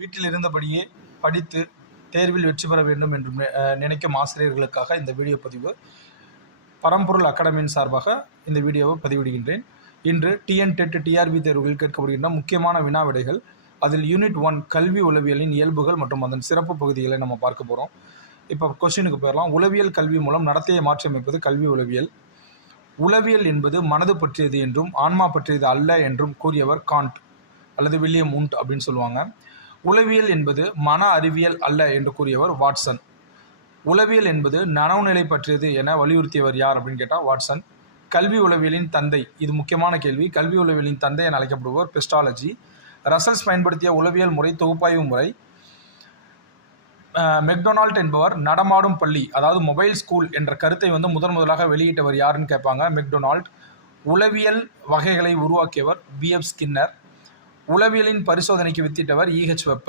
வீட்டில் இருந்தபடியே படித்து தேர்வில் வெற்றி பெற வேண்டும் என்று நினைக்கும் ஆசிரியர்களுக்காக இந்த வீடியோ பதிவு. பரம்பொருள் அகாடமியின் சார்பாக இந்த வீடியோவை பதிவிடுகின்றேன். இன்று டிஎன் டெட் டிஆர்பி தேர்வுகளில் கேட்கப்படுகின்ற முக்கியமான வினா விடைகள், அதில் யூனிட் 1 கல்வி உளவியலின் இயல்புகள் மற்றும் அதன் சிறப்பு பகுதிகளை நம்ம பார்க்க போகிறோம். இப்போ கொஸ்டினுக்கு போயிடலாம். உளவியல் கல்வி மூலம் நடத்தையை மாற்றியமைப்பது கல்வி உளவியல். உளவியல் என்பது மனது பற்றியது என்றும் ஆன்மா பற்றியது அல்ல என்றும் கூறியவர் காண்ட் அல்லது வில்லியம் உண்ட் அப்படின்னு சொல்லுவாங்க. உளவியல் என்பது மன அறிவியல் அல்ல என்று கூறியவர் வாட்சன். உளவியல் என்பது நனவுநிலை பற்றியது என வலியுறுத்தியவர் யார் அப்படின்னு கேட்டால் வாட்சன். கல்வி உளவியலின் தந்தை, இது முக்கியமான கேள்வி. கல்வி உளவியலின் தந்தை என அழைக்கப்படுவர் பெஸ்டாலஜி. ரசல்ஸ் பயன்படுத்திய உளவியல் முறை தொகுப்பாய்வு முறை. மெக்டொனால்ட் என்பவர் நடமாடும் பள்ளி, அதாவது மொபைல் ஸ்கூல் என்ற கருத்தை முதலாக வெளியிட்டவர் யாருன்னு கேட்பாங்க, மெக்டொனால்ட். உளவியல் வகைகளை உருவாக்கியவர் பிஎஃப் ஸ்கின்னர். உளவியலின் பரிசோதனைக்கு வித்திட்டவர் இஹெச் வெப்பர்.